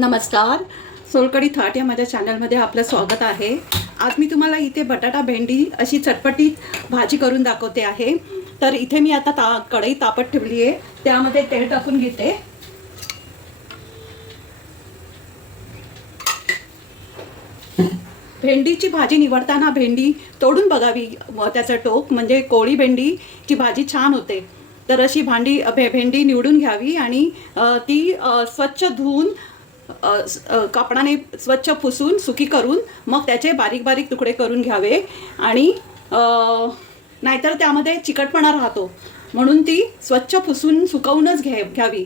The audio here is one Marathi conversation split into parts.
नमस्कार, सोलकढी थाट या माझ्या चॅनलमध्ये आपलं स्वागत आहे. आज मी तुम्हाला इथे बटाटा भेंडी अशी चटपटीत भाजी करून दाखवते आहे. तर इथे मी आता कढई तापत ठेवली आहे, त्यामध्ये तेल टाकून घेते. भेंडीची भाजी निवडताना भेंडी तोडून बघावी, त्याचं टोक म्हणजे कोवळी भेंडीची भाजी छान होते. तर अशी भेंडी निवडून घ्यावी आणि ती स्वच्छ धुवून कापडाने स्वच्छ पुसून सुकी करून मग त्याचे बारीक बारीक तुकडे करून घ्यावे. आणि नाहीतर त्यामध्ये चिकटपणा राहतो, म्हणून ती स्वच्छ पुसून सुकवूनच घ्यावी.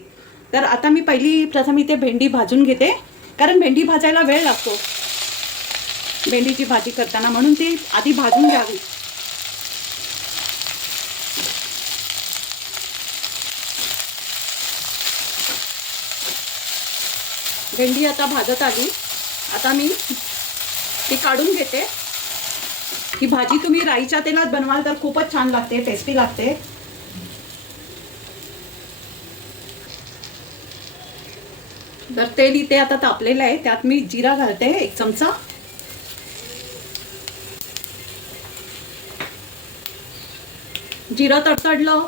तर आता मी प्रथम इथे भेंडी भाजून घेते, कारण भेंडी भाजायला वेळ लागतो भेंडीची भाजी करताना, म्हणून ती आधी भाजून घ्यावी. भेंडी आता भाजत आली, आता मी ती काढून घेते. ही भाजी तुम्ही राईच्या तेलात बनवाल तर खूपच छान लागते, टेस्टी लागते. तर तेल इथे आता तापलेलं आहे, त्यात मी जिरा घालते 1 चमचा. जिरं तडतडलं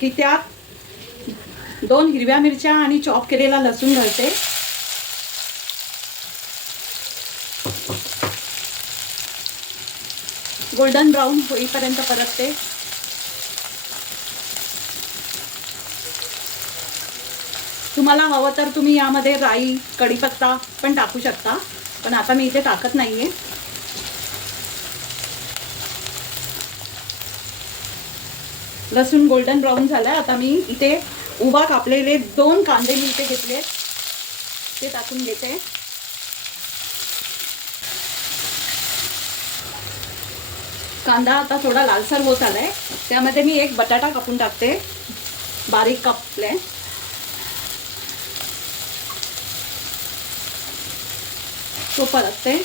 की त्यात 2 हिरव्या मिरच्या आणि चॉप केलेला लसूण घालते. गोल्डन ब्राऊन होईपर्यंत परतते. तुम्हाला हवं तर तुम्ही यामध्ये राई, कढीपत्ता पण टाकू शकता, पण आता मी इथे टाकत नाहीये. लसूण गोल्डन ब्राऊन झालाय, आता मी इथे उभा कापलेले 2 कांदे मी इथे घेतले, ते टाकून घेते. कांदा आता थोडा लालसर होत आलाय, त्यामध्ये मी 1 बटाटा कापून टाकते, बारीक कापले. तो परतते.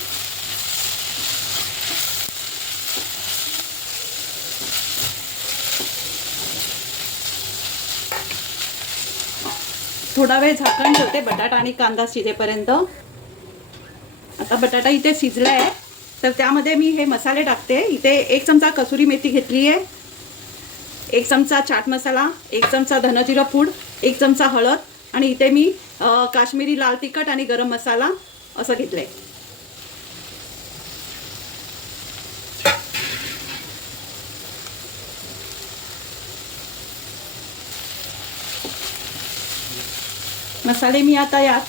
थोडा वेळ झाकण ठेवते बटाटा आणि कांदा शिजेपर्यंत. आता बटाटा इथे शिजला आहे, तर त्यामध्ये मी हे मसाले टाकते. इथे 1 चमचा कसुरी मेथी घेतली आहे, 1 चमचा चाट मसाला, 1 चमचा धनजिरा पूड, 1 चमचा हळद, आणि इथे मी काश्मीरी लाल तिखट आणि गरम मसाला असं घेतलंय. मसाले मी आता यात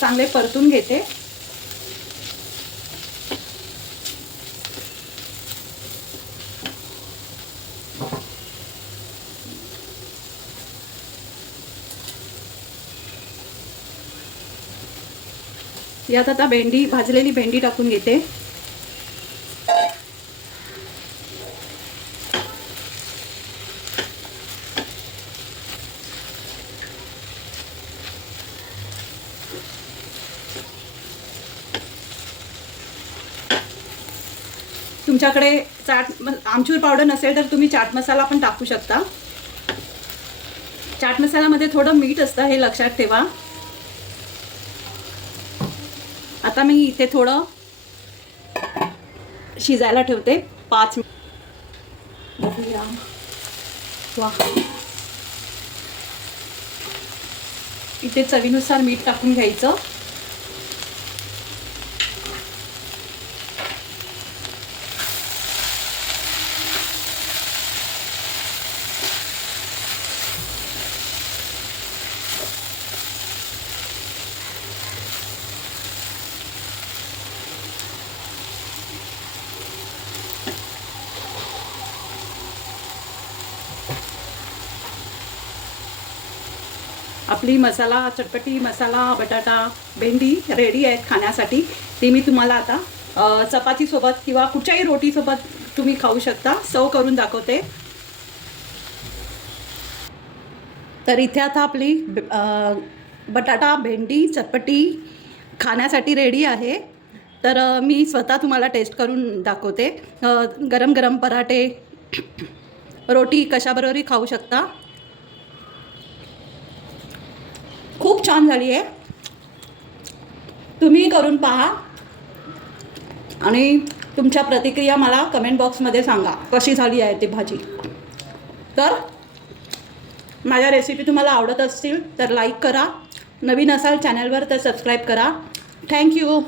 चांगले परतून घेते. यात आता भाजलेली भेंडी टाकून घेते. तुमच्याकडे आमचूर पावडर नसेल तर तुम्ही चाट मसाला पण टाकू शकता. चाट मसाल्यामध्ये थोडं मीठ असतं, हे लक्षात ठेवा. आता मी इथे थोडं शिजायला ठेवते 5 मिनिट. वा, इथे चवीनुसार मीठ टाकून घ्यायचं. आपली चटपटी मसाला बटाटा भेंडी रेडी आहेत खाण्यासाठी. ती मी तुम्हाला आता चपातीसोबत किंवा कुठच्याही रोटीसोबत तुम्ही खाऊ शकता. सर्व करून दाखवते. तर इथे आता आपली बटाटा भेंडी चटपटी खाण्यासाठी रेडी आहे. तर मी स्वतः तुम्हाला टेस्ट करून दाखवते. गरम गरम पराठे, रोटी कशाबरोबरही खाऊ शकता. खूप छान झाली आहे. तुम्ही करून पहा आणि तुमच्या प्रतिक्रिया मला कमेंट बॉक्समध्ये सांगा कशी झाली आहे ती भाजी. तर माझ्या रेसिपी तुम्हाला आवडत असतील तर लाईक करा, नवीन असाल चॅनलवर तर सबस्क्राईब करा. थँक्यू.